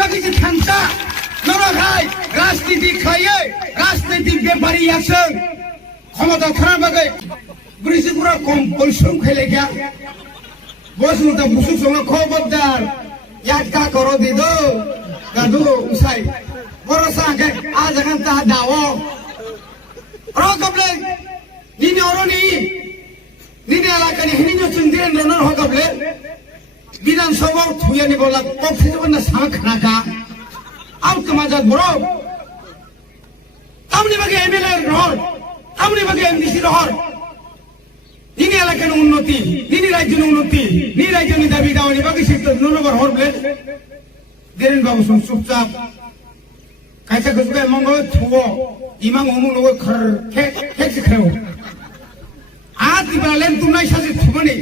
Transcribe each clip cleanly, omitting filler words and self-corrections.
বাকি যে খানসা নরা খাই রাজনীতি খাইয়ে রাজনৈতিক ব্যাপারী আছেন ক্ষমতা থানার বাগে ব্রিজপুরা কম পরিশ্রম খাইলে গিয়া বসুন তা বুসুক সঙ্গে খবরদার ইয়াদ কা করো দিদো গাদু উসাই বরসা আগে আজ এখন তা দাও রকবলে নিনে অরনি নিনে এলাকানি হিনিজো চুন্দিরেন রনর হকবলে বিধানসভা থুয়ানি বলা কফি জবন না সামা খানাকা আউ তোমাজা বড় আমনি বাগে এমএলএ রহর আমনি বাগে এমডিসি রহর নিনে এলাকার উন্নতি নিনি রাজ্যের উন্নতি নি রাজ্যের দাবি দাওয়ানি বাকি সিদ্ধ নরবর হরবলে দেরেন বাবু চুপচাপ কাইসা খুশবে মঙ্গ থুও ইমাং অমুক নগর খর খেক খেও আজ দিবালেন তুমনাই সাজে থুবনি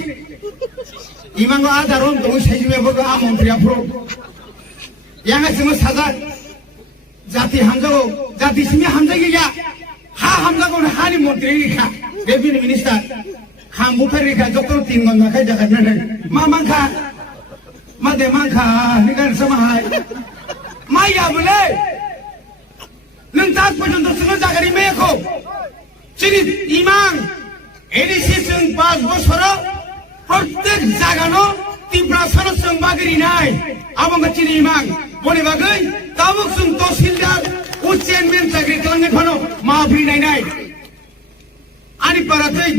ইমাঙ্গ আদারন দই সাইজমে বড় আ মন্ত্রী আফ্রো ইয়াঙ্গা সিমো সাজা জাতি হামজাগো জাতি সিমি হামজাগি গিয়া হা হামজাগো হানি মন্ত্রী রেখা রেভিনিউ মিনিস্টার খাম বুফে রেখা যত 3 ঘন্টা খাই জায়গা নেন মা মাংখা মা দে মাংখা নিগার সমাহাই মাইয়া বলে নং তাক পর্যন্ত শুনো জাগারি মেয়েখো চিনি ইমাং এডিসি जों 5 বছর প্রত্যেক জাগানো তীব্র সরসং বাগিরি নাই আবঙ্গ চিনি ইমাং বনে বাগৈ তাবুক जों তহসিলদার ও চেয়ারম্যান চাকরি খালামনে ফানো মাফি নাই আনি পারাতৈ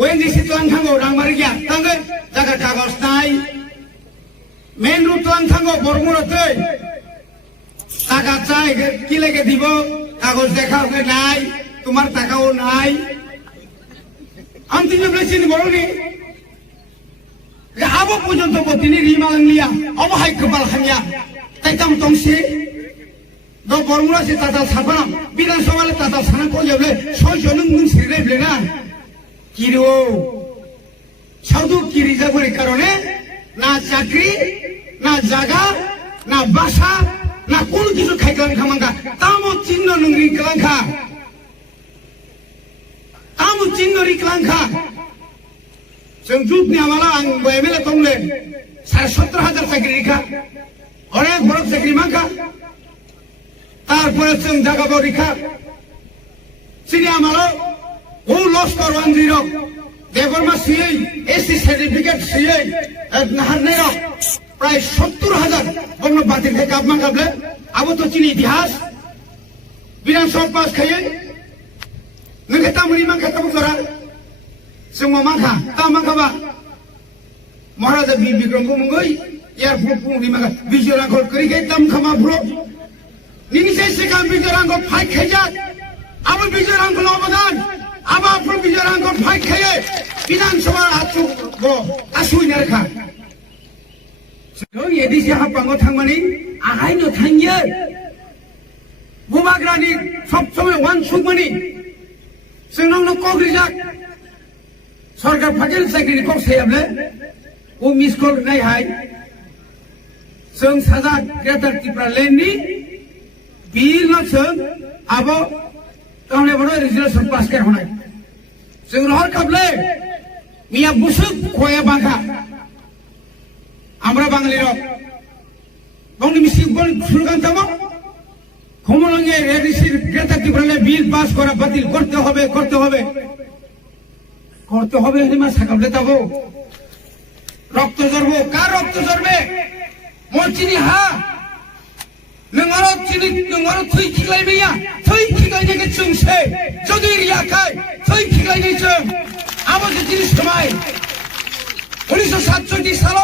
ওএনজিসি তো আংথাঙ্গো রাংমারি গিয়া তাঙ্গে জায়গা কাগজ নাই মেন রুট তো আংথাঙ্গো বরমুরতৈ টাকা চাই কি লেগে দিব কাগজ দেখাও নাই তোমার টাকাও নাই আমি চিনি বড়নি আবো পর্যন্ত তিনি রিমালাংলিয়া অবহাই কপাল খানিয়া তাই তাম তংসি দ বরমুরাসি তাতা সাফাম বিধানসভালে তাতা সানা কই যাবে 6 নং সিরেবলে না কিরো সাধু কিরি যাবর কারণে না চাকরি না জায়গা না বাসা না কোন কিছু খাইকান খামাঙ্গা তামো চিহ্ন নংরি কালাঙ্খা তামো চিহ্ন রি কালাঙ্খা जों जुगनि आमाला आं एमएलए तंले 17,000 চাকরি রেখা অনেক বড় চাকরি মাঙ্কা তারপরে जों জাগাবো রেখা চিনি আমালো ও লস্কর 10 দেবরমা সিএই এসি সার্টিফিকেট সিএই নাহারনে প্রায় 70,000 বর্ণ বাতিল থেকে আপমান গাবলে আবো তো চিনি ইতিহাস বিধানসভা পাস খাইয়ে নকে তামুনি মাঙ্কা তাবো জরা जों माखा ता माखाबा महाराजा बी बिक्रम को मंगई एयरपोर्ट पुंगनि माखा बिजरांखल करिगे तम खमा ब्रो निनिसे सिगां बिजरांखल फाइट खाइजा आबो बिजरांखल अबदान आबा फ्र बिजरांखल फाइट खाइए विधानसभा आसु गो आसुइना रेखा जों एदिसे हापांगो थांमानि आहायनो थांगियो बुबाग्रानि सब समय वान सुगमानि जोंनावनो कग्रिजाक सरकार फाजिल साख्रि को सेबले वो मिस कल नहीं है जों साजा ग्रेटार त्रिपुरा लेन्डनि बिल न जों आबो गावने बनो रेजुलेशन पास कर होनाय जों रहर काबले मिया बुसुक खया बांखा আমরা বাঙালি রক বঙ্গ মিসি বল স্লোগান দাও কমলঙ্গে রেডিসির গ্রেটার ত্রিপুরা বিল পাস করা বাতিল করতে হবে করতে হবে হিমা সাকাবলে যাবো রক্ত জরবো কার রক্ত জরবে মোর চিনি হা নঙ্গর চিনি নঙ্গর থুই খিলাই মেয়া থুই খিলাই নেকে চুংসে যদি রিয়া খাই থুই খিলাই নেই চুং আবো যে চিনি সময় 1967 সাল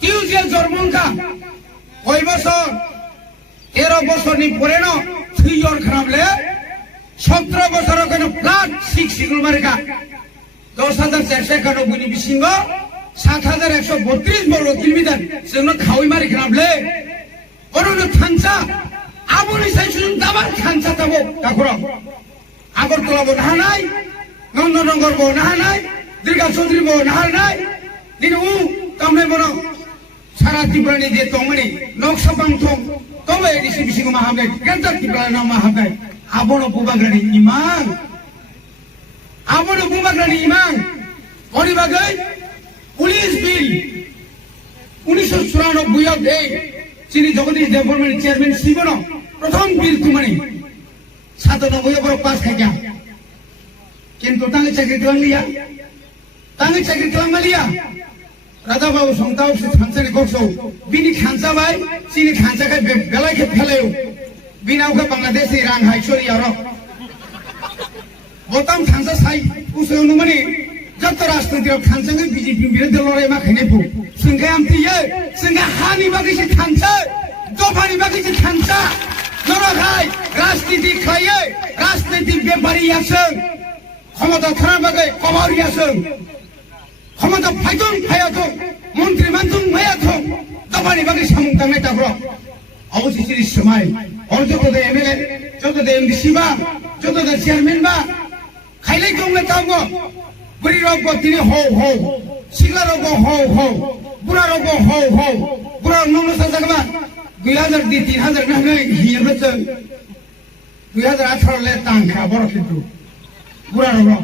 টিউজিয়াল জন্মঙ্কা কয় বছর 13 বছরনি পরে ন থুই জর খারাপলে 17 বছর কেন ফ্ল্যাট 6 সিঙ্গল মার্কা 10,491 नि बिसिंग 7,132 बर्ग किलोमीटर जोंनो खावै मारि खालामले अरनो थांसा आबोनि साइसुन दाबार थांसा ताबो दाखर आगरतला बो नाहानाय नंदनगर बो नाहानाय दिरगा चौधरी बो नाहानाय दिनु कामने बनो सारा त्रिपुरानि जे तंगनि नक्साबां थं तंगे एदिसि बिसिंग माहाबनाय गेन्टार त्रिपुरा नाम माहाबनाय आबोनो बुबाग्रानि इमान आबोनो बुबाग्रानि इमान परिबागै पुलिस बिल 1994 आव दे চিনি জগদীশ দেববর্মার চেয়ারম্যান শিবন প্রথম বীর কুমারী 97 পাস খাইয়া কিন্তু তাঙ্গে চাকরি খালামলিয়া তাঙ্গে চাকরি খালামলিয়া রাজা বাবু সংতাও খানসানি গকসौ বিনি খানসাबाय চিনি খানসাखाय बेलाय खेब खेलायो बिनावखौ बांलादेश रां हाइसरी आरो बोताम खानसा साइ उसोनो माने जत राजनीतियाव खानसाङै बीजेपी बिरुद्ध लड़ाई मा खायनायखौ जोंखै आमथियो जोंहा हानि बागैसो खानसा दफानि बागैसो खानसा नरखाय राजनीति खायो राजनीति बेपारियासों ক্ষমতা থানার বাগে কবারিয়াসों ক্ষমতা ফাইदों फायाथों মন্ত্রী মানथों मायाथों दफानि बागै सामुं दांनाय दाब्र অবশেষে সময় অর্জকদে এমএলএ যতদে এমডিসি বা যতদে চেয়ারম্যান বা খাইলাই দংলে তাওগো বুড়ি রগো তিনি হও হও সিগলা রগো হও হও বুড়া রগো হও হও বুড়া নংলো সাজাগবা 2000 দি 3000 না হই হিয়েবছ 2018 লে তাংখা বড় কিন্তু বুড়া রগো